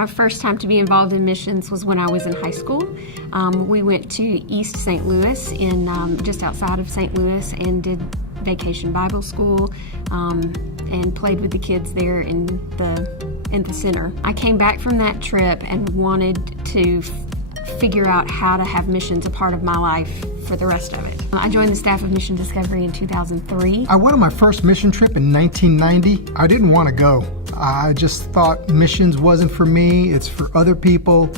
My first time to be involved in missions was when I was in high school. We went to East St. Louis, just outside of St. Louis, and did Vacation Bible School and played with the kids there in the center. I came back from that trip and wanted to figure out how to have missions a part of my life for the rest of it. I joined the staff of Mission Discovery in 2003. I went on my first mission trip in 1990. I didn't want to go. I just thought missions wasn't for me, it's for other people.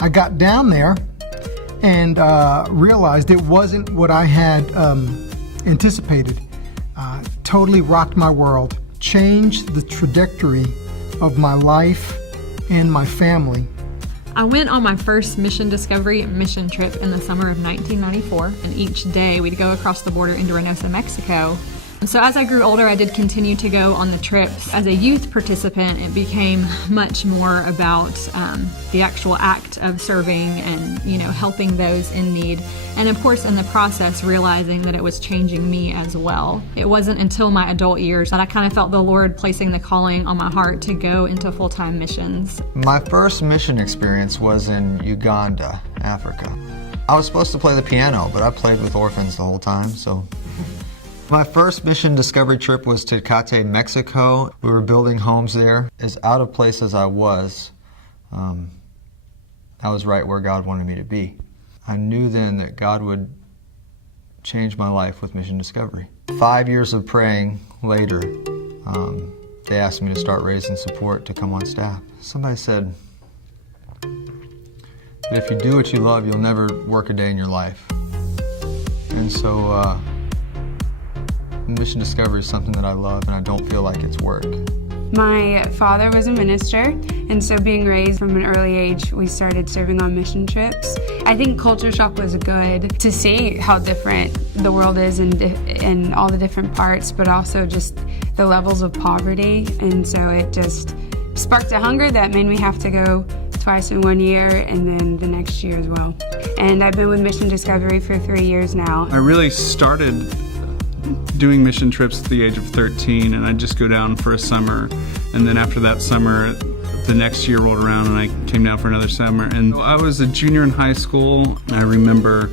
I got down there and realized it wasn't what I had anticipated. Totally rocked my world, changed the trajectory of my life and my family. I went on my first Mission Discovery mission trip in the summer of 1994, and each day we'd go across the border into Reynosa, Mexico. So as I grew older, I did continue to go on the trips. As a youth participant, it became much more about the actual act of serving and, helping those in need. And of course, in the process, realizing that it was changing me as well. It wasn't until my adult years that I kind of felt the Lord placing the calling on my heart to go into full-time missions. My first mission experience was in Uganda, Africa. I was supposed to play the piano, but I played with orphans the whole time, so. My first Mission Discovery trip was to Tecate, Mexico. We were building homes there. As out of place as I was right where God wanted me to be. I knew then that God would change my life with Mission Discovery. 5 years of praying later, they asked me to start raising support to come on staff. Somebody said, if you do what you love, you'll never work a day in your life. And so, Mission Discovery is something that I love, and I don't feel like it's work. My father was a minister, and so being raised from an early age, we started serving on mission trips. I think culture shock was good to see how different the world is in all the different parts, but also just the levels of poverty. And so it just sparked a hunger that made me have to go twice in 1 year and then the next year as well. And I've been with Mission Discovery for 3 years now. I really started doing mission trips at the age of 13, and I'd just go down for a summer, and then after that summer the next year rolled around and I came down for another summer. And I was a junior in high school, and I remember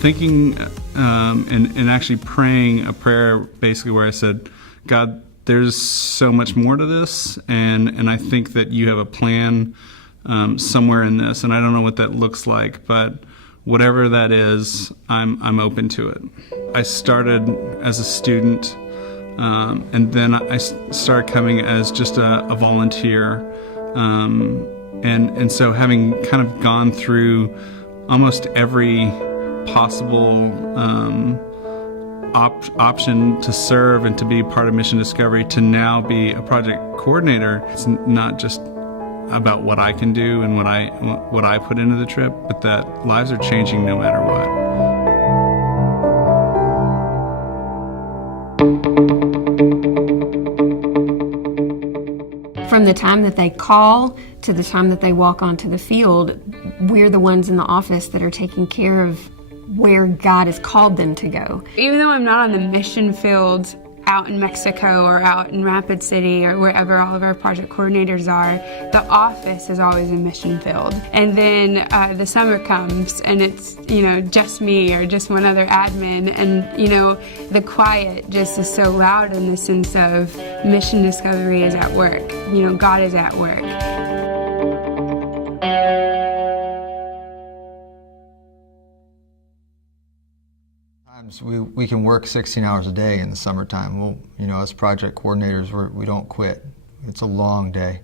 thinking and actually praying a prayer basically where I said, God, there's so much more to this, and I think that you have a plan somewhere in this, and I don't know what that looks like, but whatever that is, I'm open to it. I started as a student, and then I started coming as just a volunteer. And so having kind of gone through almost every possible option to serve and to be part of Mission Discovery, to now be a project coordinator, it's not just about what I can do and what I put into the trip, but that lives are changing no matter what. From the time that they call to the time that they walk onto the field, we're the ones in the office that are taking care of where God has called them to go. Even though I'm not on the mission field out in Mexico or out in Rapid City or wherever all of our project coordinators are, the office is always a mission field. And then the summer comes and it's, just me or just one other admin, and, the quiet just is so loud in the sense of Mission Discovery is at work. God is at work. We can work 16 hours a day in the summertime. Well, as project coordinators, we don't quit. It's a long day.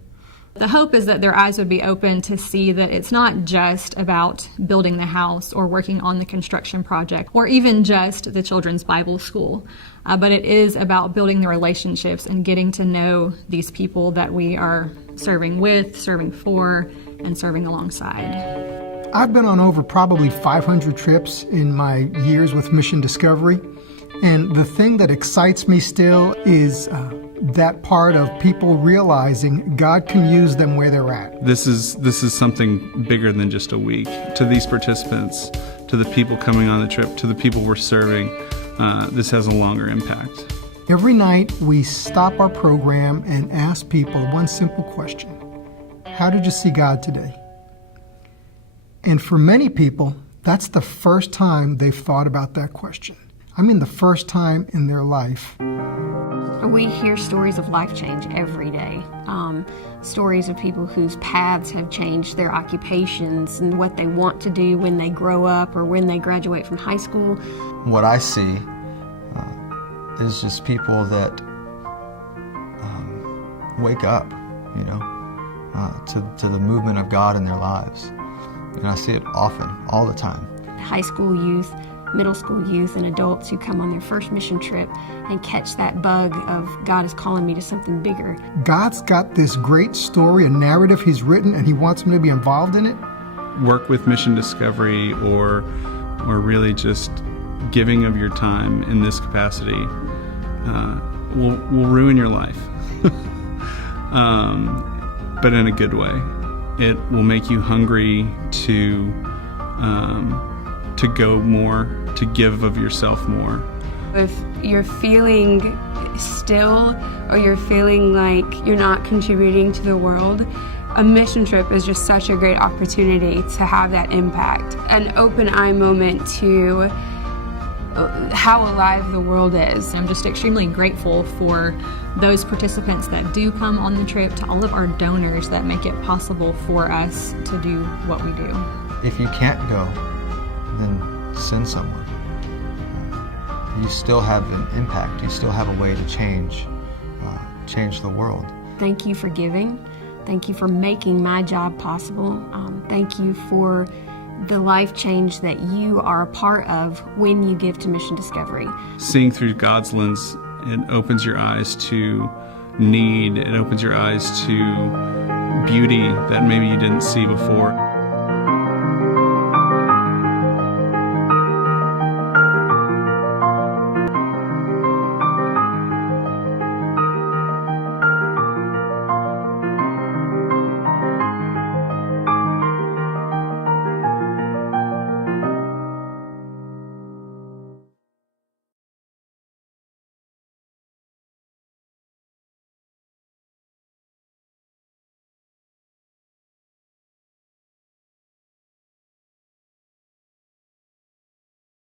The hope is that their eyes would be open to see that it's not just about building the house or working on the construction project or even just the children's Bible school, but it is about building the relationships and getting to know these people that we are serving with, serving for, and serving alongside. I've been on over probably 500 trips in my years with Mission Discovery, and the thing that excites me still is that part of people realizing God can use them where they're at. This is something bigger than just a week. To these participants, to the people coming on the trip, to the people we're serving, this has a longer impact. Every night we stop our program and ask people one simple question. how did you see God today? And for many people, that's the first time they've thought about that question. I mean, the first time in their life. We hear stories of life change every day. Stories of people whose paths have changed, their occupations, and what they want to do when they grow up or when they graduate from high school. What I see is just people that wake up, to the movement of God in their lives. And I see it often, all the time. High school youth, middle school youth, and adults who come on their first mission trip and catch that bug of God is calling me to something bigger. God's got this great story, a narrative He's written, and He wants me to be involved in it. Work with Mission Discovery or really just giving of your time in this capacity will ruin your life, but in a good way. It will make you hungry to go more, to give of yourself more. If you're feeling still or you're feeling like you're not contributing to the world, a mission trip is just such a great opportunity to have that impact. An open eye moment to how alive the world is. I'm just extremely grateful for those participants that do come on the trip, to all of our donors that make it possible for us to do what we do. If you can't go, then send someone. You still have an impact. You still have a way to change the world. Thank you for giving. Thank you for making my job possible. Thank you for the life change that you are a part of when you give to Mission Discovery. Seeing through God's lens, it opens your eyes to need, it opens your eyes to beauty that maybe you didn't see before.